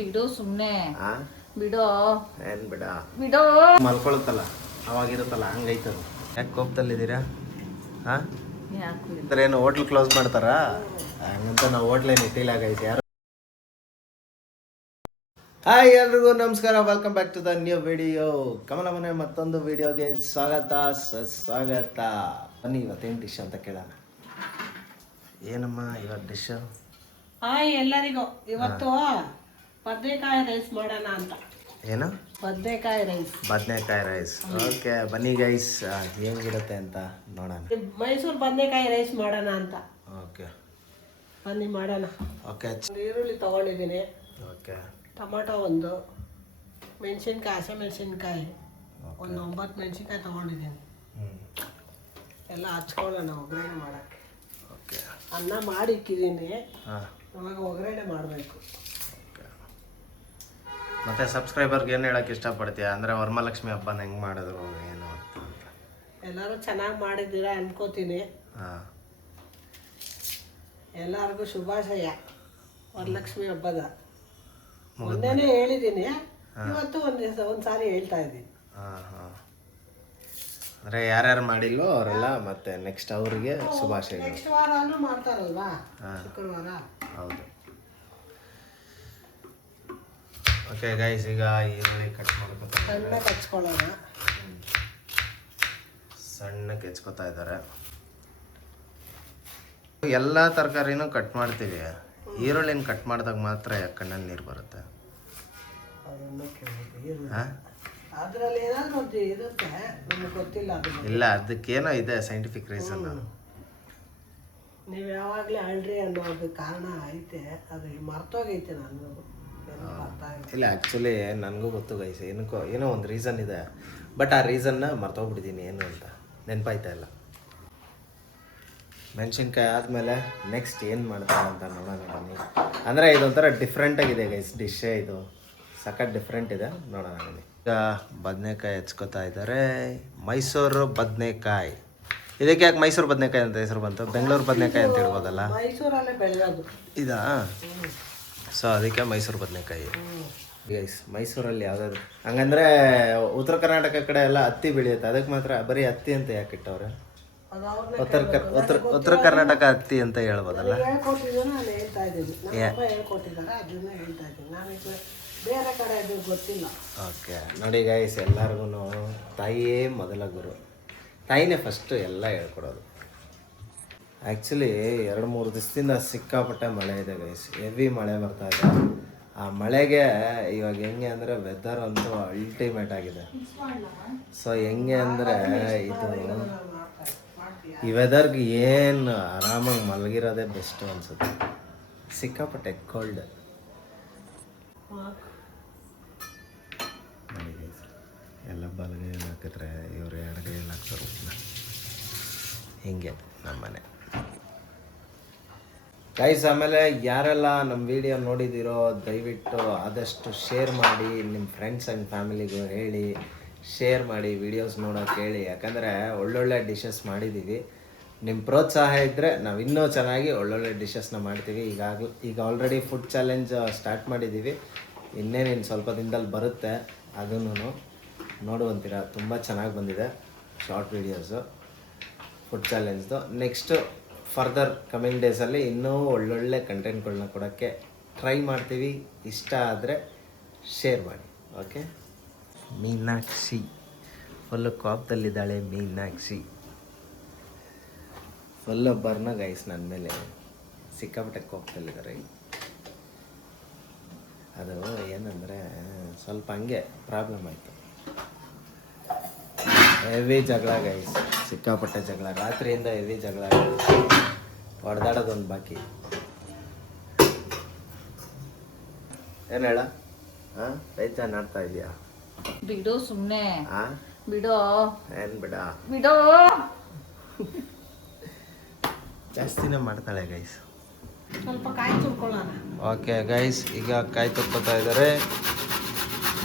ಬಿಡು ಸುಮ್ಮನೆ ಆ ಬಿಡು ಏನ್ ಬಿಡ ಬಿಡು ಮಲ್ಕೊಳುತ್ತಲ್ಲ ಅವಾಗಿರುತ್ತಲ್ಲ ಹಂಗೈತದು. ಯಾಕೆ ಕೋಪದಲ್ಲಿದ್ದೀರಾ? ಹಾಂ ಯಾಕೆ ಏನು ಹೋಟ್ಲ್ ಕ್ಲೋಸ್ ಮಾಡ್ತಾರಾ? ಹಂಗಂತ ನಾವು ಹೋಟ್ಲೇನು ಇಟ್ಟಿಲ್ಲ ಗೈಸ್. ಯಾರು ಹಾಯ್ ಎಲ್ರಿಗೂ ನಮಸ್ಕಾರ, welcome back to the new video. Kamala ಮನೆ ಮತ್ತೊಂದು ವಿಡಿಯೋಗೆ ಸ್ವಾಗತ. ಬನ್ನಿ ಇವತ್ತೇನು ಡಿಶ್ ಅಂತ ಕೇಳೋಣ. ಏನಮ್ಮ ಇವತ್ತು ಡಿಶ್? ಹಾಯ್ ಎಲ್ಲರಿಗೂ. ಇವತ್ತು ಬದನೆಕಾಯಿ ರೈಸ್ ಮಾಡೋಣ ಅಂತ. ಏನು? ಬದನೆಕಾಯಿ ರೈಸ್. ಓಕೆ ಬನ್ನಿ ಗೈಸ್, ಹೆಂಗಿರುತ್ತೆ ಅಂತ ನೋಡೋಣ. ಮೈಸೂರು ಬದನೆಕಾಯಿ ರೈಸ್ ಮಾಡೋಣ ಅಂತ. ಓಕೆ ಬನ್ನಿ ಮಾಡೋಣ. ಓಕೆ ಈರುಳ್ಳಿ ತಗೊಂಡಿದ್ದೀನಿ, ಓಕೆ ಟೊಮೊಟೊ ಒಂದು, ಮೆಣಸಿನ್ಕಾಯಿ ಹಸಿಮೆಣಸಿನ್ಕಾಯಿ ಒಂದು 9 ಮೆಣಸಿನ್ಕಾಯಿ ತೊಗೊಂಡಿದ್ದೀನಿ. ಎಲ್ಲ ಹಚ್ಕೊಳ್ಳೋಣ ಒಗ್ಗರಣೆ ಮಾಡೋಕ್ಕೆ. ಓಕೆ ಅನ್ನ ಮಾಡಿ ಇಕ್ಕಿದ್ದೀನಿ, ಹಾಂ ಇವಾಗ ಒಗ್ಗರಣೆ ಮಾಡಬೇಕು. ಮತ್ತೆ ಸಬ್ಸ್ಕ್ರೈಬರ್ಗೆ ಏನು ಹೇಳೋಕ್ಕೆ ಇಷ್ಟಪಡ್ತೀಯ? ಅಂದರೆ ವರಮಹಾಲಕ್ಷ್ಮಿ ಹಬ್ಬನ ಹೆಂಗೆ ಮಾಡಿದ್ರು ಏನು ಅಂತ? ಎಲ್ಲರೂ ಚೆನ್ನಾಗಿ ಮಾಡಿದ್ದೀರಾ ಅನ್ಕೋತೀನಿ. ಹಾಂ, ಎಲ್ಲರಿಗೂ ಶುಭಾಶಯ ವರಲಕ್ಷ್ಮಿ ಹಬ್ಬದ. ಮೊನ್ನೆನೇ ಹೇಳಿದ್ದೀನಿ, ಇವತ್ತು ಒಂದು ಸಾರಿ ಹೇಳ್ತಾ ಇದ್ದೀನಿ. ಹಾಂ ಹಾಂ, ಅಂದರೆ ಯಾರ್ಯಾರು ಮಾಡಿಲ್ವೋ ಅವರೆಲ್ಲ ಮತ್ತೆ ನೆಕ್ಸ್ಟ್ ಅವರಿಗೆ ಶುಭಾಶಯಗಳು. ನೆಕ್ಸ್ಟ್ ವಾರನೂ ಮಾಡ್ತಾರಲ್ವಾ, ಶುಕ್ರವಾರ. ಹೌದು. ಓಕೆ ಗೈಸ್, ಈಗ ಈರುಳ್ಳಿ ಕಟ್ ಮಾಡ್ಕೊತಾ ಸಣ್ಣಗೆ ಹಚ್ಕೊಳ್ಳೋಣ. ಸಣ್ಣಕ್ಕೆ ಹೆಚ್ಕೊತಾ ಇದ್ದಾರೆ. ಎಲ್ಲ ತರಕಾರಿನೂ ಕಟ್ ಮಾಡ್ತೀವಿ, ಈರುಳ್ಳಿನ ಕಟ್ ಮಾಡಿದಾಗ ಮಾತ್ರ ಯಾಕೆ ಕಣ್ಣಲ್ಲಿ ನೀರು ಬರುತ್ತೆ? ಅದರಲ್ಲಿ ಏನಾದರೂ ಒಂದು ಇರುತ್ತೆ, ನಮಗೆ ಗೊತ್ತಿಲ್ಲ. ಅದು ಇಲ್ಲ, ಅದಕ್ಕೇನೋ ಇದೆ ಸೈಂಟಿಫಿಕ್ ರೀಸನ್. ನೀವು ಯಾವಾಗಲೇ ಅಳ್ರಿ ಅನ್ನೋದು ಕಾರಣ ಐತೆ, ಅದು ಮರ್ತೋಗೈತೆ ನನಗೂ. ಇಲ್ಲ, ಆ್ಯಕ್ಚುಲಿ ನನಗೂ ಗೊತ್ತು ಗೈಸ್, ಏನೋ ಒಂದು ರೀಸನ್ ಇದೆ, ಬಟ್ ಆ ರೀಸನ್ನ ಮರ್ತೋಗ್ಬಿಟ್ಟಿದ್ದೀನಿ ಏನು ಅಂತ, ನೆನಪಾಯ್ತಾ ಇಲ್ಲ. ಮೆಣಸಿನ್ಕಾಯಿ ಆದಮೇಲೆ ನೆಕ್ಸ್ಟ್ ಏನು ಮಾಡ್ತಾರೆ ಅಂತ ನೋಡೋಣ ಬನ್ನಿ. ಅಂದರೆ ಇದೊಂಥರ ಡಿಫ್ರೆಂಟಾಗಿದೆ ಗೈಸ್, ಡಿಶ್ಶೇ ಇದು ಸಖತ್ ಡಿಫ್ರೆಂಟ್ ಇದೆ, ನೋಡೋಣ ಬನ್ನಿ. ಈಗ ಬದನೆಕಾಯಿ ಹೆಚ್ಕೊತಾ ಇದ್ದಾರೆ, ಮೈಸೂರು ಬದನೆಕಾಯಿ. ಇದಕ್ಕೆ ಯಾಕೆ ಮೈಸೂರು ಬದನೆಕಾಯಿ ಅಂತ ಹೆಸರು ಬಂತು? ಬೆಂಗಳೂರು ಬದನೆಕಾಯಿ ಅಂತ ಹೇಳ್ಬೋದಲ್ಲ? ಮೈಸೂರಲ್ಲೇ ಬೆಳೆಯೋದು ಇದಾ? ಸೊ ಅದಕ್ಕೆ ಮೈಸೂರು ಬದನೆಕಾಯಿ ಗೈಸ್. ಮೈಸೂರಲ್ಲಿ ಯಾವುದಾದ್ರು ಹಂಗಂದ್ರೆ ಉತ್ತರ ಕರ್ನಾಟಕ ಕಡೆ ಎಲ್ಲ ಹತ್ತಿ ಬೆಳೆಯುತ್ತೆ, ಅದಕ್ಕೆ ಮಾತ್ರ ಬರೀ ಹತ್ತಿ ಅಂತ ಯಾಕೆ ಇಟ್ಟವ್ರೆ? ಉತ್ತರ ಕರ್ನಾಟಕ ಹತ್ತಿ ಅಂತ ಹೇಳ್ಬೋದಲ್ಲ? ಹೇಳ್ಕೊಟ್ಟಿದ್ದು ನಾನು ಹೇಳ್ತಾ ಇದ್ದೀನಿ, ನಮ್ಮ ಹೇಳ್ಕೊಟ್ಟಿದ್ದಾರೆ, ಅದನ್ನ ಹೇಳ್ತಾ ಇದ್ದೀನಿ. ನಾನು ಬೇರೆ ಕಡೆ ಅದು ಗೊತ್ತಿಲ್ಲ. ಓಕೆ ನೋಡಿ ಗೈಸ್, ಎಲ್ಲರಿಗೂ ತಾಯಿಯೇ ಮೊದಲ ಗುರು, ತಾಯಿನೇ ಫಸ್ಟು ಎಲ್ಲ ಹೇಳ್ಕೊಡೋದು. ಆ್ಯಕ್ಚುಲಿ 2-3 ದಿವಸದಿಂದ ಸಿಕ್ಕಾಪಟ್ಟೆ ಮಳೆ ಇದೆ ಗೈಸ್, ಹೆವಿ ಮಳೆ ಬರ್ತಾ ಇದೆ. ಆ ಮಳೆಗೆ ಇವಾಗ ಹೆಂಗೆ ಅಂದರೆ ವೆದರ್ ಅಂತೂ ಅಲ್ಟಿಮೇಟ್ ಆಗಿದೆ. ಸೊ ಹೆಂಗೆ ಅಂದರೆ ಈ ವೆದರ್ಗೆ ಏನು ಆರಾಮಾಗಿ ಮಲಗಿರೋದೇ ಬೆಸ್ಟು ಅನಿಸುತ್ತೆ. ಸಿಕ್ಕಾಪಟ್ಟೆ ಕೋಲ್ಡ್. ನೋಡಿ ಗೈಸ್, ಎಲ್ಲ ಬಲಗೈಯಲ್ಲಿ ಹಾಕಿದ್ರೆ ಇವರು ಎಡಗೈಯಲ್ಲಿ ಹಾಕ್ತಾರೆ. ಹಿಂಗೆ ನಮ್ಮನೆ ಗೈಸ್. ಆಮೇಲೆ ಯಾರೆಲ್ಲ ನಮ್ಮ ವಿಡಿಯೋ ನೋಡಿದ್ದೀರೋ ದಯವಿಟ್ಟು ಆದಷ್ಟು ಶೇರ್ ಮಾಡಿ, ನಿಮ್ಮ ಫ್ರೆಂಡ್ಸ್ ಆ್ಯಂಡ್ ಫ್ಯಾಮಿಲಿಗೂ ಹೇಳಿ, ಶೇರ್ ಮಾಡಿ, ವೀಡಿಯೋಸ್ ನೋಡೋಕೆ ಹೇಳಿ. ಯಾಕಂದರೆ ಒಳ್ಳೊಳ್ಳೆ ಡಿಶಸ್ ಮಾಡಿದ್ದೀವಿ, ನಿಮ್ಮ ಪ್ರೋತ್ಸಾಹ ಇದ್ದರೆ ನಾವು ಇನ್ನೂ ಚೆನ್ನಾಗಿ ಒಳ್ಳೊಳ್ಳೆ ಡಿಶಸ್ನ ಮಾಡ್ತೀವಿ. ಈಗ ಆಲ್ರೆಡಿ ಫುಡ್ ಚಾಲೆಂಜ್ ಸ್ಟಾರ್ಟ್ ಮಾಡಿದ್ದೀವಿ, ಇನ್ನೇನು ಸ್ವಲ್ಪ ದಿನದಲ್ಲಿ ಬರುತ್ತೆ, ಅದನ್ನು ನೋಡುವಂತೀರ. ತುಂಬ ಚೆನ್ನಾಗಿ ಬಂದಿದೆ ಶಾರ್ಟ್ ವೀಡಿಯೋಸು ಫುಡ್ ಚಾಲೆಂಜ್ದು. ನೆಕ್ಸ್ಟು ಫರ್ದರ್ ಕಮಿಂಗ್ ಡೇಸಲ್ಲಿ ಇನ್ನೂ ಒಳ್ಳೊಳ್ಳೆ ಕಂಟೆಂಟ್ಗಳನ್ನ ಕೊಡೋಕ್ಕೆ ಟ್ರೈ ಮಾಡ್ತೀವಿ. ಇಷ್ಟ ಆದರೆ ಶೇರ್ ಮಾಡಿ. ಓಕೆ, ಮೀನಾಕ್ಷಿ ಫುಲ್ಲು ಕಾಪ್ದಲ್ಲಿದ್ದಾಳೆ. ಮೀನಾಕ್ಷಿ ಫುಲ್ಲು ಬರ್ನ ಗೈಸ್, ನನ್ನ ಮೇಲೆ ಸಿಕ್ಕಾಪಟ್ಟೆ ಕೋಪದಲ್ಲಿದ್ದಾರೆ. ಅದು ಏನಂದರೆ ಸ್ವಲ್ಪ ಹಂಗೆ ಪ್ರಾಬ್ಲಮ್ ಆಯಿತು, ಹೆವಿ ಜಗಳ ಗೈಸ್, ಸಿಕ್ಕಾಪಟ್ಟೆ ಜಗಳ. ರಾತ್ರಿಯಿಂದ ಹೆವಿ ಜಗಳ, ಹೊಡೆದಾಡೋದೊಂದು ಬಾಕಿ. ಏನು ಹೇಳ? ಹಾಂ, ರೈತ ನಾಡ್ತಾ ಇದೆಯಾ? ಬಿಡು ಸುಮ್ಮನೆ ಹಾಂ ಬಿಡು. ಏನು ಬಿಡ ಬಿಡು, ಜಾಸ್ತಿನೇ ಮಾಡ್ತಾಳೆ ಗೈಸ್. ಸ್ವಲ್ಪ ಕಾಯಿ ತುರ್ಕೊಳ್ಳೋಣ. ಓಕೆ ಗೈಸ್, ಈಗ ಕಾಯಿ ತುರ್ಕೋತಾ ಇದ್ದಾರೆ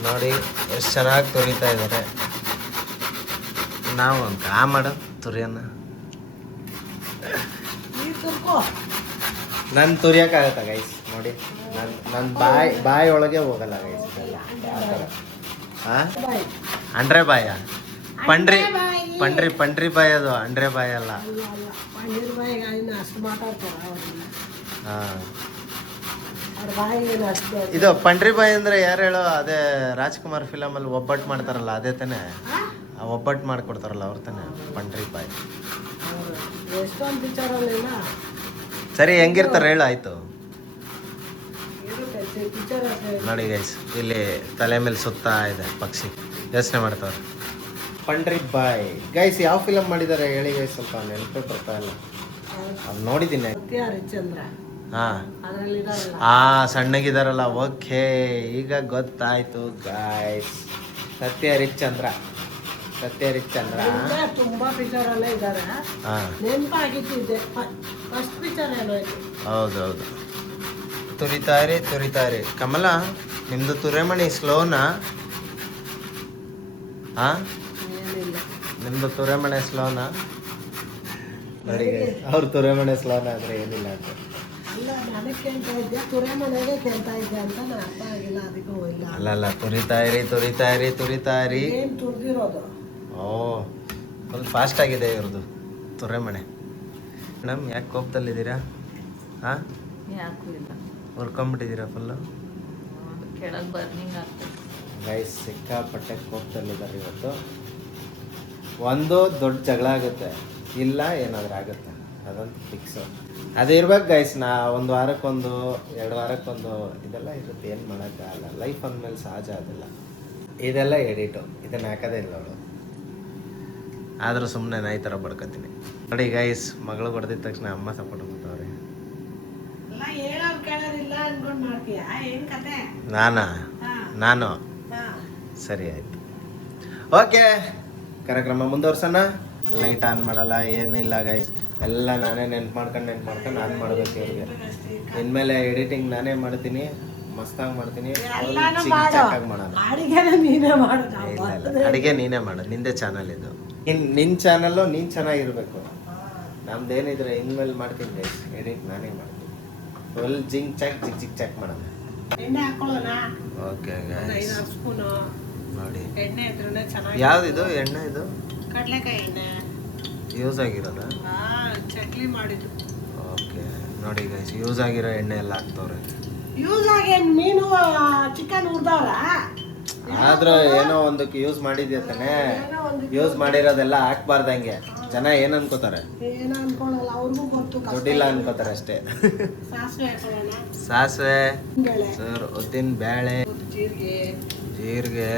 ನೋಡಿ, ಎಷ್ಟು ಚೆನ್ನಾಗಿ ತುರಿತಾ ಇದ್ದಾರೆ. ನಾವು ಅಂತ ಮಾಡೋ ತುರಿಯನ್ನ ನಾನು ತುರಿಯೋಕ್ಕಾಗತ್ತಾ ಗೈಸ್? ನೋಡಿ ನನ್ನ ಬಾಯಿ ಒಳಗೆ ಹೋಗಲ್ಲ ಗೈಸ್ ಆ ಥರ. ಹಾಂ ಅಂಡ್ರೆ ಬಾಯ ಪಂಡ್ರಿ ಬಾಯಿ ಅದು ಅಂಡ್ರೆ ಬಾಯಿ ಅಲ್ಲ. ಪನ್ನೀರ್ ಬಾಯಿಗೆ ಇನ್ನು ಅಷ್ಟು ಮಾತಾಡ್ತಾರೆ ಅವ್ರನ್ನ. ಹಾಂ ಅವ್ರ ಬಾಯಿಗೆ ಅಷ್ಟು. ಇದು ಪಂಡ್ರಿ ಬಾಯಿ ಅಂದರೆ ಯಾರು ಹೇಳೋ? ಅದೇ ರಾಜ್ಕುಮಾರ್ ಫಿಲಮಲ್ಲಿ ಒಬ್ಬಟ್ಟು ಮಾಡ್ತಾರಲ್ಲ ಅದೇ ತಾನೇ? ಆ ಒಬ್ಬಟ್ಟು ಮಾಡಿಕೊಡ್ತಾರಲ್ಲ ಅವ್ರು ತಾನೇ ಪಂಡ್ರಿ ಬಾಯಿ. ಎಷ್ಟೊಂದು ಪಿಕ್ಚರಲ್ಲಿಲ್ಲ. ಸರಿ ಹೆಂಗಿರ್ತಾರೆ ಹೇಳು ಆಯಿತು. ಪಿಕ್ಚರ್ ನೋಡಿ ಗೈಸ್ ಇಲ್ಲಿ ತಲೆ ಮೇಲೆ ಸುತ್ತಾ ಇದೆ ಪಕ್ಷಿ, ಯೋಚನೆ ಮಾಡ್ತಾವ್ರೆ. ಪಂಡ್ರಿ ಬಾಯ್ ಗೈಸ್ ಯಾವ ಫಿಲಮ್ ಮಾಡಿದ್ದಾರೆ ಹೇಳಿ ಗೈಸ್, ಸ್ವಲ್ಪ ನೆನಪೇ ಬರ್ತಾ ಇಲ್ಲ. ಅದು ನೋಡಿದ್ದೀನಿ. ಹರಿಶ್ಚಂದ್ರ. ಹಾಂ ಅದರಲ್ಲಿ ಇದಾರಲ್ಲ. ಸಣ್ಣಗಿದಾರಲ್ಲ. ಓಕೆ ಈಗ ಗೊತ್ತಾಯ್ತು ಗೈಸ್. ಸತ್ಯ ಹರಿಶ್ಚಂದ್ರ. ತುಂಬಾ ಪಿಕ್ಚರ್ ಅಲ್ಲೇ ಇದ್ದಾರೆ. ಹಾಂ ನೆನಪಾಗಿದ್ದೆ ಫಸ್ಟ್ ಪಿಕ್ಚರ್ ಏನೋಯ್ತು. ಹೌದೌದು. ತುರಿತಾರೆ ಕಮಲ, ನಿಮ್ದು ತುರೆಮಣಿ ಸ್ಲೋನಾ? ಹಾಂ ಏನಿಲ್ಲ. ನಿಮ್ದು ತುರೆಮಣೆ ಸ್ಲೋನಾ? ನೋಡಿ ಅವ್ರ ತುರೆಮಣೆ ಸ್ಲೋನಾ ಆದರೆ ಏನಿಲ್ಲ ಅಂತ. ಅಲ್ಲ ನನಗೆ ಕೇಳ್ತಾ ಇದ್ದೆ, ತುರೆ ಮನೆಗೆ ಕೇಳ್ತಾ ಇದ್ದೆ ಅಂತ ನಾನು ಅರ್ಥ ಆಗಿಲ್ಲ, ಅದಕ್ಕೂ ಇಲ್ಲ. ಅಲ್ಲ ತುರಿತಾರಿ ಏನು ತುರ್ದಿರೋದು. ಓ ಫುಲ್ ಫಾಸ್ಟ್ ಆಗಿದೆ ಇವ್ರದ್ದು ತುರೆಮಣೆ. ಮೇಡಮ್ ಯಾಕೆ ಕೋಪದಲ್ಲಿದ್ದೀರಾ? ಹಾಂ ಯಾಕೂ ಇಲ್ಲ. ಹುರ್ಕೊಂಬಿಟ್ಟಿದ್ದೀರಾ ಫುಲ್ಲು? ಕೆಳಗೆ ಬರ್ನಿಂಗ್ ಆಗ್ತದೆ ಗೈಸ್. ಸಿಕ್ಕಾಪಟ್ಟೆ ಕೋಪದಲ್ಲಿದ್ದಾರೆ ಇವತ್ತು. ಒಂದು ದೊಡ್ಡ ಜಗಳ ಆಗುತ್ತೆ, ಇಲ್ಲ ಏನಾದರೂ ಆಗುತ್ತೆ, ಅದಂತೂ ಫಿಕ್ಸು. ಅದೇ ಇರ್ಬೇಕು ಗೈಸ್. ಒಂದು ವಾರಕ್ಕೊಂದು 2 ವಾರಕ್ಕೊಂದು ಇದೆಲ್ಲ ಇರುತ್ತೆ, ಏನು ಮಾಡೋಕ್ಕಾಗಲ್ಲ. ಲೈಫ್ ಅಂದಮೇಲೆ ಸಹಜ ಅದೆಲ್ಲ. ಇದೆಲ್ಲ ಎಡಿಟು, ಇದನ್ನು ಹಾಕೋದೇ ಇಲ್ಲ ಅವಳು. ಆದರೂ ಸುಮ್ಮನೆ ನಾ ಈ ಥರ ಬಡ್ಕೊತೀನಿ. ನೋಡಿ ಗೈಸ್, ಮಗಳು ಹೊಡೆದಿದ ತಕ್ಷಣ ಅಮ್ಮ ಸಪೋರ್ಟ್ ಕೊಟ್ಟವ್ರೆ. ಅಲ್ಲ ಹೇಳೋರು ಕೇಳೋರಿಲ್ಲ ಅನ್ಕೊಂಡು ಮಾಡ್ತೀಯ, ಏನು ಕತೆ? ನಾನು ಸರಿ ಆಯಿತು. ಓಕೆ, ಕಾರ್ಯಕ್ರಮ ಮುಂದುವರ್ಸೋಣ. ಲೈಟ್ ಆನ್ ಮಾಡಲ್ಲ, ಏನಿಲ್ಲ ಗೈಸ್. ಎಲ್ಲ ನಾನೇ ನೆನ್ಪು ಮಾಡ್ಕೊಂಡು ನಾನು ಮಾಡಬೇಕು ಇವ್ರಿಗೆ. ಇನ್ಮೇಲೆ ಎಡಿಟಿಂಗ್ ನಾನೇ ಮಾಡ್ತೀನಿ, ಮಸ್ತಾಗಿ ಮಾಡ್ತೀನಿ, ಚೆನ್ನಾಗಿ ಮಾಡೋಣ. ಅಡುಗೆ ನೀನೇ ಮಾಡು, ನಿಂದೇ ಚಾನಲ್ ಇದು. ನಿನ್ನ ಚಾನಲ್ಲು ನೀನು ಚೆನ್ನಾಗಿರ್ಬೇಕು. ನಮ್ದೇನಿದ್ರೆ ಇನ್ಮೇಲೆ ಮಾಡ್ತೀನಿ ಗೈಸ್, ಎಡಿಟ್ ನಾನೇ ಮಾಡ್ತೀನಿ. ಫುಲ್ ಜಿಗ್ ಚೆಕ್ ಮಾಡೋಣ. ಓಕೆ ಗೈಸ್, ನೋಡಿ ಯಾವ್ದಿದು ಎಣ್ಣೆ? ಇದು ಕಡಲೆಕಾಯಿ ಎಣ್ಣೆ ಯೂಸ್ ಆಗಿರೋದ? ಚಕ್ಲಿ ಮಾಡಿದ್ದು. ಓಕೆ ನೋಡಿ ಗೈಸ್, ಯೂಸ್ ಆಗಿರೋ ಎಣ್ಣೆ ಎಲ್ಲ ಹಾಕ್ತವ್ರೆ. ಯೂಸ್ ಆಗಿ ಮೀನು ಚಿಕನ್ ಹುರ್ದವ್ರ. ಆದ್ರೂ ಏನೋ ಒಂದಕ್ಕೆ ಯೂಸ್ ಮಾಡಿದ್ಯ ತಾನೆ. ಯೂಸ್ ಮಾಡಿರೋದೆಲ್ಲ ಹಾಕ್ಬಾರ್ದಂಗೆ. ಜನ ಏನ್ ಅನ್ಕೋತಾರೆ? ಏನೋ ಅನ್ಕೊಳಲ್ಲ, ಅವ್ರಿಗೂ ಗೊತ್ತು. ದುಡ್ಡಿಲ್ಲ ಅನ್ಕೋತಾರೆ ಅಷ್ಟೇ. ಸಾಸಿವೆ ಹಾಕೋಣ. ಸಾಸಿವೆ, ಸರ್ ಉದ್ದಿನ ಬೇಳೆ, ಜೀರಿಗೆ.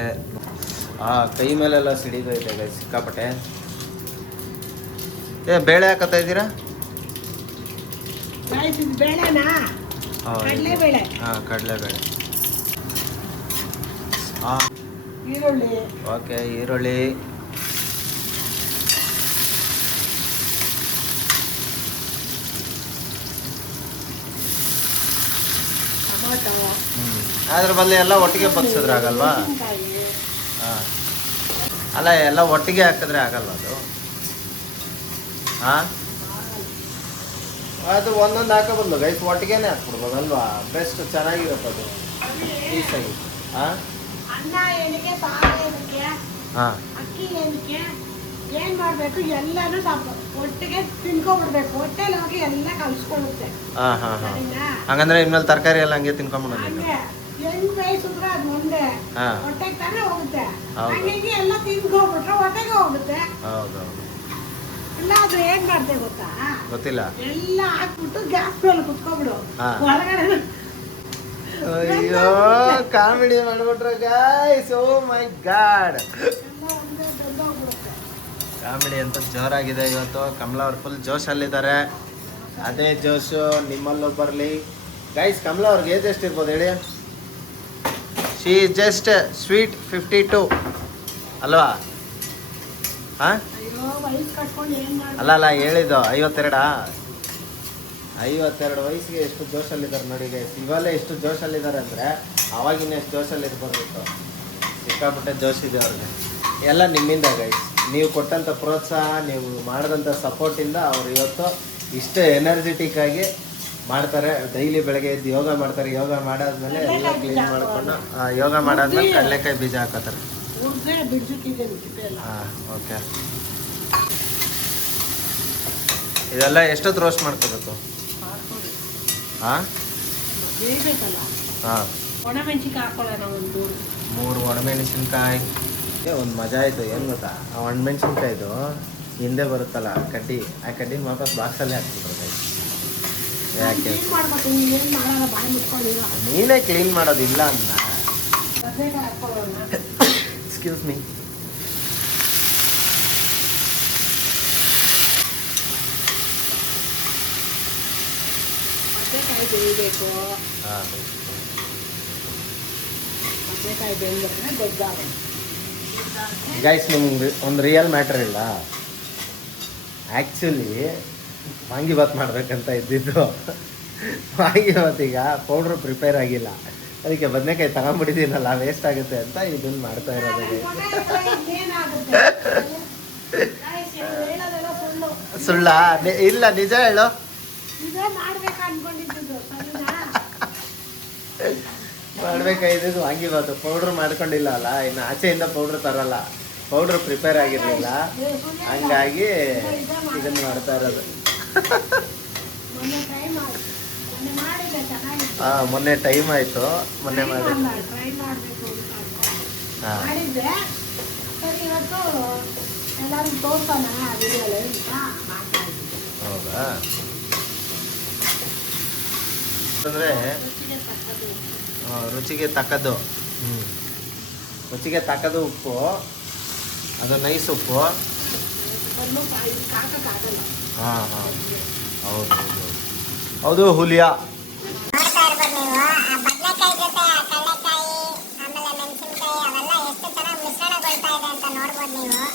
ಕೈ ಮೇಲೆಲ್ಲ ಸಿಡಿದೈತೆ ಗೈಸ್ ಸಿಕ್ಕಾಪಟ್ಟೆ. ಬೇಳೆ ಹಾಕತ್ತಾ ಇದ್ದೀರಾ? ಬೇಳೆನಾ? ಕಡಲೆಬೇಳೆ. ಹಾಂ ಕಡಲೆಬೇಳೆ. ಈರುಳ್ಳಿ. ಓಕೆ ಈರುಳ್ಳಿ. ಟೊಮಾಟೊ. ಅದ್ರ ಬದಲು ಎಲ್ಲ ಒಟ್ಟಿಗೆ ಬಗ್ಸಿದ್ರೆ ಆಗಲ್ವಾ? ಹಾಂ ಅಲ್ಲ, ಎಲ್ಲ ಒಟ್ಟಿಗೆ ಹಾಕಿದ್ರೆ ಆಗಲ್ವ ಅದು? ಹಾಂ ಅದು ಒಂದೊಂದು ಹಾಕೋ ಬದಲು ಗೈಸ್ ಒಟ್ಟಿಗೆನೇ ಹಾಕ್ಬಿಡ್ಬೋದಲ್ವಾ? ಬೆಸ್ಟ್, ಚೆನ್ನಾಗಿರುತ್ತೆ ಅದು ಪೀಸಾಗಿ. ಹಾಂ ಅನ್ನ ಏನಕ್ಕೆ, ಸಾರು ಏನಕ್ಕೆ, ಹಾಂ ಅಕ್ಕಿ ಏನಕ್ಕೆ, ಏನು ಮಾಡಬೇಕು ಎಲ್ಲನೂ ಒಟ್ಟಿಗೆ ತಿನ್ಕೊಂಡ್ಬಿಡ್ಬೇಕು. ಹೊಟ್ಟೆಲಿ ಹೋಗಿ ಎಲ್ಲ ಕಲಿಸ್ಕೊಳ್ಳುತ್ತೆ. ಹಾಂ ಹಂಗಂದ್ರೆ ಇನ್ಮೇಲೆ ತರಕಾರಿ ಎಲ್ಲ ಹಂಗೆ ತಿನ್ಕೊಂಡ್ಬಿಡೋದು. ಹೆಂಗ್ ಬೇಯಿಸಿದ್ರೆ ಅದು ಒಂದೇ ಹೊಟ್ಟೆಗೆ ತಾನೇ ಹೋಗುತ್ತೆ. ಹಂಗಾಗಿ ಎಲ್ಲ ತಿನ್ಕೊಂಡ್ಬಿಟ್ರೆ ಹೊಟ್ಟೆಗೆ ಹೋಗುತ್ತೆ. ಹೌದೌದು. ಇಲ್ಲ ಅದು ಏನ್ ಮಾಡ್ತೇವೆ ಗೊತ್ತಾ? ಗೊತ್ತಿಲ್ಲ. ಎಲ್ಲ ಹಾಕ್ಬಿಟ್ಟು ಗ್ಯಾಸ್ ಮೇಲೆ ಕುತ್ಕೊಂಡ್ಬಿಡು. ಹೊರಗಡೆ ಅಯ್ಯೋ ಕಾಮಿಡಿ ಮಾಡ್ಬಿಟ್ರೆ ಗೈಸ್. ಓ ಮೈ ಗಾಡ್, ಕಾಮಿಡಿ ಅಂತ ಜೋರಾಗಿದೆ ಇವತ್ತು. ಕಮಲಾ ಅವ್ರು ಫುಲ್ ಜೋಶಲ್ಲಿದ್ದಾರೆ. ಅದೇ ಜೋಶು ನಿಮ್ಮಲ್ಲೂ ಬರಲಿ ಗೈಸ್. ಕಮಲಾ ಅವ್ರಿಗೆ ಏಜ್ ಎಷ್ಟಿರ್ಬೋದು ಹೇಳಿ? ಶಿ ಈಸ್ ಜಸ್ಟ್ ಸ್ವೀಟ್ 52 ಅಲ್ವಾ? ಹಾಂ ಅಲ್ಲ ಹೇಳಿದ್ದು 52 ವಯಸ್ಸಿಗೆ ಎಷ್ಟು ಜೋಶಲ್ಲಿದ್ದಾರೆ ನೋಡಿ ಗೈಸ್. ಇವಾಗಲೇ ಎಷ್ಟು ಜೋಶಲ್ಲಿದ್ದಾರೆ ಅಂದರೆ ಅವಾಗಿನ ಎಷ್ಟು ಜೋಶಲ್ಲಿ ಇರ್ಬೋದಿತ್ತು. ಸಿಕ್ಕಾಪಟ್ಟೆ ಜೋಶ್ ಇದೆ ಅವ್ರಿಗೆ. ಎಲ್ಲ ನಿಮ್ಮಿಂದ ಗೈಸ್. ನೀವು ಕೊಟ್ಟಂಥ ಪ್ರೋತ್ಸಾಹ, ನೀವು ಮಾಡಿದಂಥ ಸಪೋರ್ಟಿಂದ ಅವ್ರು ಇವತ್ತು ಇಷ್ಟು ಎನರ್ಜೆಟಿಕ್ ಆಗಿ ಮಾಡ್ತಾರೆ. ಡೈಲಿ ಬೆಳಗ್ಗೆ ಎದ್ದು ಯೋಗ ಮಾಡ್ತಾರೆ. ಯೋಗ ಮಾಡಾದ್ಮೇಲೆ ಎಲ್ಲ ಕ್ಲೀನ್ ಮಾಡ್ಕೊಂಡು ಯೋಗ ಮಾಡಾದ್ಮೇಲೆ ಕಡಲೆಕಾಯಿ ಬೀಜ ಹಾಕೋತಾರೆ. ಹಾಂ, ಓಕೆ. ಇದೆಲ್ಲ ಎಷ್ಟೊತ್ತು ರೋಸ್ಟ್ ಮಾಡ್ಕೋಬೇಕು? ಹಾಂ ಹಾಂ, ಒಣಮೆಣಸಿನ್ಕಾಯಿ ಹಾಕೊಳ್ಳೋಣ ಒಂದು 3 ಒಣಮೆಣಸಿನ್ಕಾಯಿ. ಒಂದು ಮಜಾ ಆಯಿತು ಏನು ಗೊತ್ತಾ, ಆ ಒಣಮೆಣಸಿನ್ಕಾಯ್ದು ಹಿಂದೆ ಬರುತ್ತಲ್ಲ ಕಡ್ಡಿ, ಆ ಕಡ್ಡಿನ ವಾಪಸ್ ಬಾಕ್ಸಲ್ಲೇ ಹಾಕ್ಬಿಟ್ರು. ಯಾಕೆ ನೀನೇ ಕ್ಲೀನ್ ಮಾಡೋದಿಲ್ಲ ಅನ್ನ. Excuse me. ಬದನೆಕಾಯಿ ಬೇಯಬೇಕು. ಹಾಂ, ಬದನೆಕಾಯಿ ಬೇಯಿದ್ರೆ ಗೊಜ್ಜಾಗ. ಗೈಸ್, ನಿಮ್ಗೆ ಒಂದು ರಿಯಲ್ ಮ್ಯಾಟ್ರ್ ಇಲ್ಲ. ಆ್ಯಕ್ಚುಲಿ ವಾಂಗಿಭಾತ್ ಮಾಡ್ಬೇಕಂತ ಇದ್ದಿದ್ದು. ವಾಂಗಿಭಾತಿಗ ಪೌಡ್ರು ಪ್ರಿಪೇರ್ ಆಗಿಲ್ಲ. ಅದಕ್ಕೆ ಬದನೆಕಾಯಿ ತಗೊಂಡ್ಬಿಟ್ಟಿದ್ದೀನಲ್ಲ, ವೇಸ್ಟ್ ಆಗುತ್ತೆ ಅಂತ ಇದನ್ನು ಮಾಡ್ತಾ ಇರೋದು. ಸುಳ್ಳ? ಇಲ್ಲ, ನಿಜ ಹೇಳು. ಮಾಡ್ಬೇಕಾಗಿದ್ದು ವಾಂಗಿಭಾತು ಪೌಡ್ರ್ ಮಾಡ್ಕೊಂಡಿಲ್ಲ ಅಲ್ಲ, ಇನ್ನು ಆಚೆಯಿಂದ ಪೌಡ್ರ್ ತರಲ್ಲ. ಪೌಡ್ರ್ ಪ್ರಿಪೇರ್ ಆಗಿರಲಿಲ್ಲ, ಹಂಗಾಗಿ ಇದನ್ನು ಮಾಡ್ತಾ ಇರೋದು. ಹಾಂ, ಮೊನ್ನೆ ಟೈಮ್ ಆಯಿತು, ಮೊನ್ನೆ ಮಾಡಿ. ಹಾಂ, ಹೌದಾ? ಅಂದರೆ ರುಚಿಗೆ ತಕ್ಕದ್ದು. ರುಚಿಗೆ ತಕ್ಕದ್ದು ಉಪ್ಪು, ಅದು ನೈಸ್ ಉಪ್ಪು. ಹಾಂ ಹಾಂ, ಹೌದು ಹೌದು ಹೌದು. ಹುಲಿಯಾ ಬದನೆಕಾಯಿ ಜೊತೆ ಕಡಲೆಕಾಯಿ ಆಮೇಲೆ ಮೆಣಸಿನಕಾಯಿ ಅವೆಲ್ಲ ಎಷ್ಟು ಚೆನ್ನಾಗಿ ಮಿಶ್ರಣಗೊಳ್ತಾ ಇದೆ ಅಂತ ನೋಡ್ಬೋದು ನೀವು.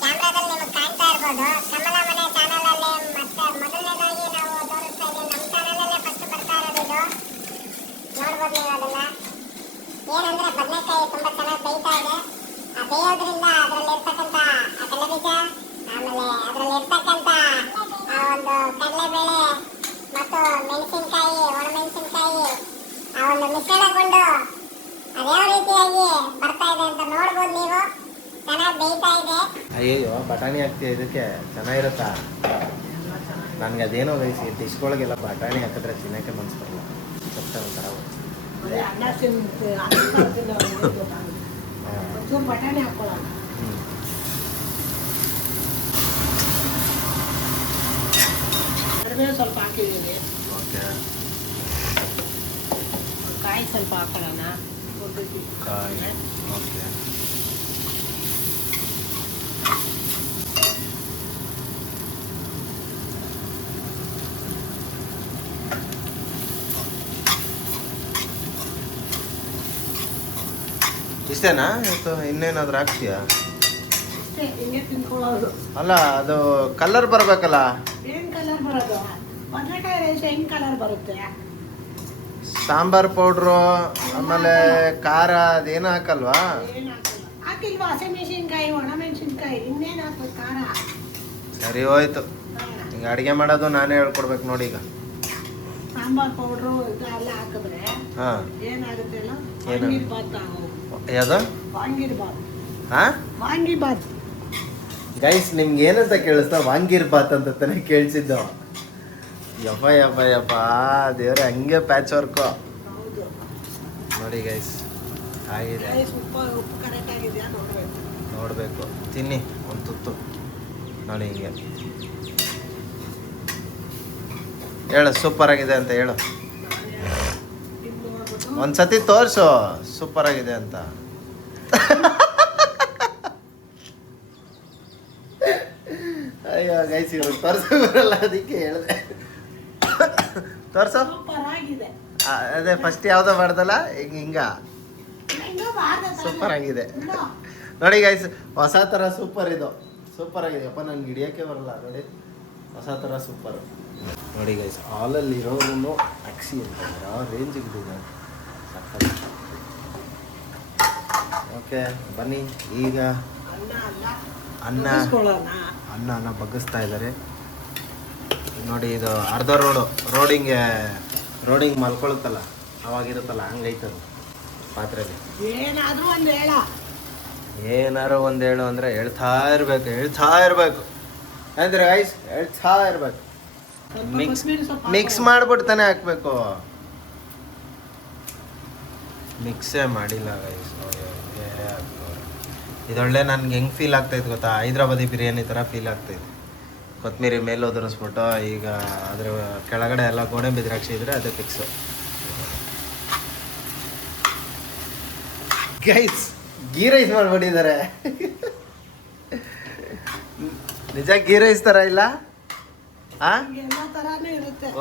ಕ್ಯಾಮ್ರಾದಲ್ಲಿ ನಿಮಗೆ ಕಾಣ್ತಾ ಇರ್ಬೋದು. ಕಮಲ ಮನೆ ಚಾನಲಲ್ಲಿ ಮತ್ತೆ ಮೊದಲನೇದಾಗಿ ನಾವು ತೋರಿಸ್ತಾ ಇದ್ದೀವಿ. ನಮ್ಮ ಚಾನಲಲ್ಲೇ ಫಸ್ಟ್ ಬರ್ತಾ ಇರೋದು ಇದು. ನೋಡ್ಬೋದು ನೀವು ಅದನ್ನ. ಏನಂದ್ರೆ ಬದನೆಕಾಯಿ ತುಂಬ ಚೆನ್ನಾಗಿ ಬೇಯ್ತಾ ಇದೆ. ಆ ಬೇಯೋದ್ರಿಂದ ಅದರಲ್ಲಿರ್ತಕ್ಕಂಥ ಕಡಲೆಬೀಜ ಆಮೇಲೆ ಅದರಲ್ಲಿರ್ತಕ್ಕಂಥ ಆ ಒಂದು ಕಡಲೆಬೇಳೆ ಮತ್ತು ಮೆಣಸಿನಕಾಯಿ, ಒಣಮೆಣಸಿನಕಾಯಿ ಆ ಒಂದು ಮಿಶ್ರಣಗೊಂಡು ಅದ್ಯಾವ ರೀತಿಯಾಗಿ ಬರ್ತಾ ಇದೆ ಅಂತ ನೋಡ್ಬೋದು ನೀವು. ಚೆನ್ನಾಗಿ ಬೇಯ್ತಾ ಇದೆ. ಅಯ್ಯಯ್ಯೋ, ಬಟಾಣಿ ಹಾಕ್ತೀಯ ಇದಕ್ಕೆ? ಚೆನ್ನಾಗಿರುತ್ತಾ? ನನಗೆ ಅದೇನೋ ವಯಸ್ಸಿ ಡಿಶ್ಗಳಿಗೆಲ್ಲ ಬಟಾಣಿ ಹಾಕಿದ್ರೆ ತಿನ್ನೋಕ್ಕೆ ಮನ್ಸು ಬರಲ್ಲ. ಸ್ವಲ್ಪ ಒಂಥರ ಬಟಾಣಿ ಹಾಕೊಳ್ಳೋಣ. ಕಡಿಮೆ ಸ್ವಲ್ಪ ಹಾಕಿದ್ದೀನಿ. ಓಕೆ. ಕಾಯಿ ಸ್ವಲ್ಪ ಹಾಕೊಳ್ಳೋಣ. ಕಾಯಿ, ಓಕೆ. ಇಷ್ಟೇನಾ? ಇವತ್ತು ಇನ್ನೇನಾದ್ರೂ ಹಾಕ್ತೀಯಾ? ಹಿಂಗೆ ತಿನ್ಕೊಳ್ಳೋದು. ಅಲ್ಲ, ಅದು ಕಲರ್ ಬರಬೇಕಲ್ಲ. ಏನ್ ಕಲರ್ ಬರೋದು? ಬದನೆಕಾಯಿ ರೈಸ್ ಹೆಂಗ್ ಕಲರ್ ಬರುತ್ತೆ? ಸಾಂಬಾರ್ ಪೌಡ್ರು ಆಮೇಲೆ ಖಾರ ಅದೇನು ಹಾಕಲ್ವಾ? ಏನ್ ಹಾಕಲ್ಲ. ಹಾಕಿಲ್ವಾ? ಹಸಿಮೆಣಸಿನ್ಕಾಯಿ, ಒಣಮೆಣಸಿನ್ಕಾಯಿ, ಇನ್ನೇನು ಹಾಕ್ಬೇಕು? ಖಾರ. ಸರಿ ಹೋಯ್ತು. ಈಗ ಅಡುಗೆ ಮಾಡೋದು ನಾನೇ ಹೇಳ್ಕೊಡ್ಬೇಕು ನೋಡಿ. ಈಗ ಸಾಂಬಾರ್ ಪೌಡ್ರು ಇದೆಲ್ಲ ಹಾಕಿದ್ರೆ ಹಾಂ ಏನಾಗುತ್ತೆ ಅಲ್ಲ? ಏನು? ವಾಂಗಿಬಾತ್ ಆಗೋದು. ಯಾವುದು? ವಾಂಗಿಬಾತ್. ಹಾಂ, ವಾಂಗಿಬಾತ್. ಗೈಸ್, ನಿಮ್ಗೆ ಏನಂತ ಕೇಳಿಸ್ತಾ? ವಾಂಗಿರ್ಬಾತ್ ಅಂತ ತಾನೇ ಕೇಳಿಸಿದ್ದು. ಯಪ್ಪ ಯಪ್ಪ ಯಪ್ಪ, ದೇವ್ರೆ, ಹಂಗೆ ಪ್ಯಾಚ್ ವರ್ಕು ಹೌದು. ನೋಡಿ ಗೈಸ್, ಆಗಿದೆ. ಉಪ್ಪು ಕರೆಕ್ಟ್ ಆಗಿದೆಯಾ ನೋಡ್ಬೇಕು. ನೋಡಬೇಕು. ತಿನ್ನಿ ಒಂದು ತುತ್ತು ನೋಡಿ. ಹಿಂಗೆ ಹೇಳು, ಸೂಪರ್ ಆಗಿದೆ ಅಂತ ಹೇಳು. ಒಂದ್ಸತಿ ತೋರಿಸು ಸೂಪರ್ ಆಗಿದೆ ಅಂತ. ಅಯ್ಯೋ ಗೈಸ್, ಇವ್ರು ತೋರ್ಸೋ ಬರಲ್ಲ, ಅದಕ್ಕೆ ಹೇಳಿದೆ. ತೋರ್ಸು. ಅದೇ ಫಸ್ಟ್ ಯಾವುದೋ ಮಾಡ್ದಲ್ಲ, ಹಿಂಗ ಸೂಪರ್ ಆಗಿದೆ ನೋಡಿ ಗೈಸ್. ಹೊಸ ಥರ ಸೂಪರ್ ಇದು, ಸೂಪರ್ ಆಗಿದೆ. ಅಪ್ಪ, ನಂಗೆ ಹಿಡಿಯೋಕ್ಕೆ ಬರಲ್ಲ ನೋಡಿ. ಹೊಸ ಥರ ಸೂಪರ್ ನೋಡಿ ಗೈಸ್. ಹಾಲಲ್ಲಿ ಇರೋರು ಅಕ್ಸಿ ಅಂತ ಯಾವ ರೇಂಜಿಗೆ ಇದೆ. ಓಕೆ, ಬನ್ನಿ ಈಗ ಅನ್ನನ ಬಗ್ಗಿಸ್ತಾ ಇದ್ದಾರೆ. ನೋಡಿ ಇದು ಅರ್ಧ ರೋಡಿಂಗ್ ಮಲ್ಕೊಳುತ್ತಲ್ಲ ಅವಾಗಿರುತ್ತಲ್ಲ ಹಂಗೈತದು ಪಾತ್ರೆಯಲ್ಲಿ. ಏನಾರು ಒಂದು ಹೇಳು ಅಂದರೆ ಹೇಳ್ತಾ ಇರಬೇಕು ಅಂದರೆ ಗೈಸ್ ಹೇಳ್ತಾ ಇರಬೇಕು. ಮಿಕ್ಸ್ ಮಾಡ್ಬಿಡ್ತಾನೆ ಹಾಕ್ಬೇಕು. ಮಿಕ್ಸೇ ಮಾಡಿಲ್ಲ ಗೈಸ್ ನೋಡಿ. ಇದೊಳ್ಳೆ ನನಗೆ ಹೆಂಗೆ ಫೀಲ್ ಆಗ್ತಾಯಿತ್ತು ಗೊತ್ತಾ, ಹೈದ್ರಾಬಾದಿ ಬಿರಿಯಾನಿ ಥರ ಫೀಲ್ ಆಗ್ತಾಯಿತ್ತು. ಕೊತ್ತಂಬರಿ ಮೇಲೆ ಒದರಿಸ್ಬಿಟ್ಟು ಈಗ ಅದ್ರ ಕೆಳಗಡೆ ಎಲ್ಲ ಗೋಡಂಬಿ ದ್ರಾಕ್ಷಿ ಇದ್ರೆ ಅದೇ ಫಿಕ್ಸು. ಗೈಸ್ ಗೀ ರೈಸ್ ಮಾಡ್ಬಿಟ್ಟಿದ್ದಾರೆ. ನಿಜ ಗೀ ರೈಸ್ ಥರ ಇಲ್ಲ?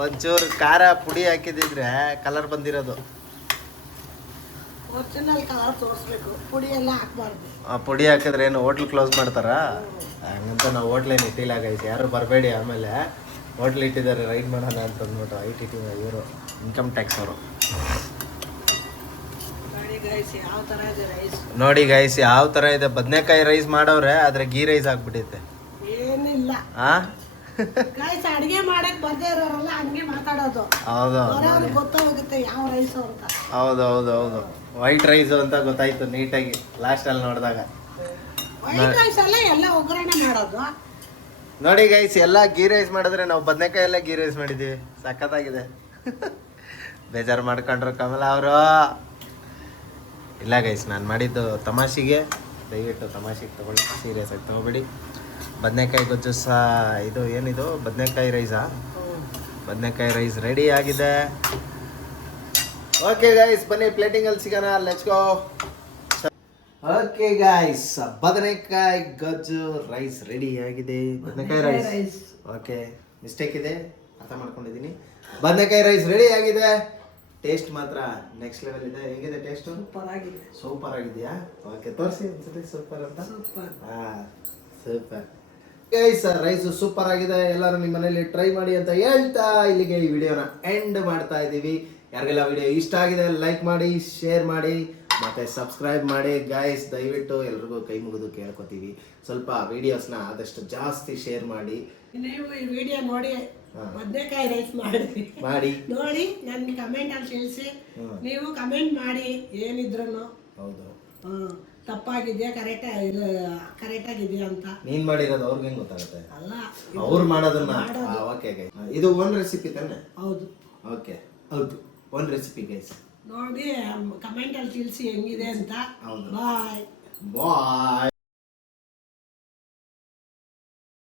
ಒಂಚೂರು ಖಾರ ಪುಡಿ ಹಾಕಿದಿದ್ರೆ ಕಲರ್ ಬಂದಿರೋದು. ಪುಡಿ ಹಾಕಿದ್ರೆ ಏನು ಹೋಟ್ಲ್ ಕ್ಲೋಸ್ ಮಾಡ್ತಾರಾ? ಹಂಗಂತ ನಾವು ಹೋಟ್ಲೇನು ಇಟ್ಟಿಲ್ಲ ಗೈಸ್, ಯಾರು ಬರಬೇಡಿ. ಆಮೇಲೆ ಹೋಟ್ಲ್ ಇಟ್ಟಿದ್ದಾರೆ ರೈಡ್ ಮಾಡೋಣ ಅಂತ ಅಂದ್ಬಿಟ್ಟು ITT ಇವರು ಇನ್ಕಮ್ ಟ್ಯಾಕ್ಸ್ ಅವರು. ನೋಡಿ ಗೈಸ್ ಯಾವ ಥರ ಇದೆ. ಬದನೆಕಾಯಿ ರೈಸ್ ಮಾಡವ್ರೆ, ಆದರೆ ಗೀ ರೈಸ್ ಆಗ್ಬಿಟ್ಟೈತೆ. ಏನಿಲ್ಲ ಅಡಿಗೆ ಮಾಡಕ್ ಬರ್ದೇ ಇರೋರಲ್ಲ ಹಂಗೆ ಮಾತಾಡೋದು. ಗೊತ್ತಾಗುತ್ತೆ ಯಾವ ರೈಸ್ ಅಂತ. ಹೌದು ವೈಟ್ ರೈಸ್ ಅಂತ ಗೊತ್ತಾಯ್ತು ನೀಟಾಗಿ ಲಾಸ್ಟಲ್ಲಿ ನೋಡಿದಾಗ. ವೈಟ್ ರೈಸ್ ಅಲ್ಲ ಎಲ್ಲ ಒಗ್ಗರಣೆ ಮಾಡೋದು. ನೋಡಿ ಗೈಸ್ ಎಲ್ಲ ಗೀ ರೈಸ್ ಮಾಡಿದ್ರೆ ನಾವು ಬದನೆಕಾಯಲ್ಲೇ ಗೀ ರೈಸ್ ಮಾಡಿದ್ದೀವಿ. ಸಖತ್ತಾಗಿದೆ. ಬೇಜಾರು ಮಾಡ್ಕೊಂಡ್ರು ಕಮಲ ಅವರು. ಇಲ್ಲ ಗೈಸ್ ನಾನು ಮಾಡಿದ್ದು ತಮಾಷೆಗೆ, ದಯವಿಟ್ಟು ತಮಾಷೆಗೆ ತಗೊಳ್ಳಿ, ಸೀರಿಯಸ್ ಆಗಿ ತಗೋಬೇಡಿ. ಬದನೆಕಾಯಿ ಗೊಜ್ಜು ಸಹ ಇದು ಏನಿದು ಬದನೆಕಾಯಿ ರೈಸಾ? ಬದನೆಕಾಯಿ ರೈಸ್ ರೆಡಿ ಆಗಿದೆ. ಓಕೆ ಗೈಸ್ ಬನ್ನಿ ಪ್ಲೇಟಿಂಗಲ್ಲಿ ಸಿಗೋಣ. Let's go. ಓಕೆ ಗೈಸ್ ಬದನೆಕಾಯಿ ಗೊಜ್ಜು ರೈಸ್ ರೆಡಿ ಆಗಿದೆ. ಬದನೆಕಾಯಿ ರೈಸ್ ಓಕೆ ಮಿಸ್ಟೇಕ್ ಇದೆ, ಅರ್ಥ ಮಾಡ್ಕೊಂಡಿದ್ದೀನಿ. ಬದನೆಕಾಯಿ ರೈಸ್ ರೆಡಿ ಆಗಿದೆ. ಟೇಸ್ಟ್ ಮಾತ್ರ ನೆಕ್ಸ್ಟ್ ಲೆವೆಲ್ ಇದೆ. ಹೇಗಿದೆ ಟೇಸ್ಟು? ಸೂಪರ್ ಆಗಿದೆಯಾ? ಓಕೆ ತೋರಿಸಿ ಒಂದ್ಸತಿ ಸೂಪರ್ ಅಂತ. ಸೂಪರ್ ಗೈಸ್ ರೈಸ್ ಸೂಪರ್ ಆಗಿದೆ. ಎಲ್ಲರೂ ನಿಮ್ಮ ಮನೇಲಿ ಟ್ರೈ ಮಾಡಿ ಅಂತ ಹೇಳ್ತಾ ಇಲ್ಲಿಗೆ ಈ ವಿಡಿಯೋನ ಎಂಡ್ ಮಾಡ್ತಾ ಇದ್ದೀವಿ. ಯಾರಿಗೆಲ್ಲ ವಿಡಿಯೋ ಇಷ್ಟ ಆಗಿದೆ ಲೈಕ್ ಮಾಡಿ, ಶೇರ್ ಮಾಡಿ ಮತ್ತೆ ಸಬ್ಸ್ಕ್ರೈಬ್ ಮಾಡಿ ಗೈಸ್. ದಯವಿಟ್ಟು ಎಲ್ರಿಗೂ ಕೈ ಮುಗಿದು ಕೇಳ್ಕೊತೀವಿ, ಸ್ವಲ್ಪ ವಿಡಿಯೋಸ್ನ ಆದಷ್ಟು ಜಾಸ್ತಿ ಶೇರ್ ಮಾಡಿ. ನೀವು ಈ ವಿಡಿಯೋ ನೋಡಿ ಬದನೆಕಾಯಿ ರೈಸ್ ಮಾಡಿ ನೋಡಿ ನನ್ನ ಕಮೆಂಟ್ ಅಲ್ಲಿ ತಿಳಿಸಿ. ನೀವು ಕಮೆಂಟ್ ಮಾಡಿ ಏನಿದ್ರು. ಹೌದು ತಪ್ಪಾಗಿದ್ಯಾ ಕರೆಕ್ಟ್ ಆಗಿದೆಯಾ ಅಂತ. ನೀನ್ ಮಾಡಿರೋದು ಅವ್ರಿಗೆ ಹೆಂಗ್ ಗೊತ್ತಾಗುತ್ತೆ? ಅಲ್ಲ ಅವ್ರು ಮಾಡೋದನ್ನ. ಓಕೆ ಇದು ಒನ್ ರೆಸಿಪಿ ತಾನೆ? ಹೌದು ಓಕೆ ಹೌದು ಒನ್ ರೆಸಿಪಿ ಗೈಸ್. ನೋಡಿ ಕಮೆಂಟ್ ಅಲ್ಲಿ ತಿಳಿಸಿ ಹೆಂಗಿದೆ ಅಂತ. ಹೌದು ಬಾಯ್ ಬಾಯ್.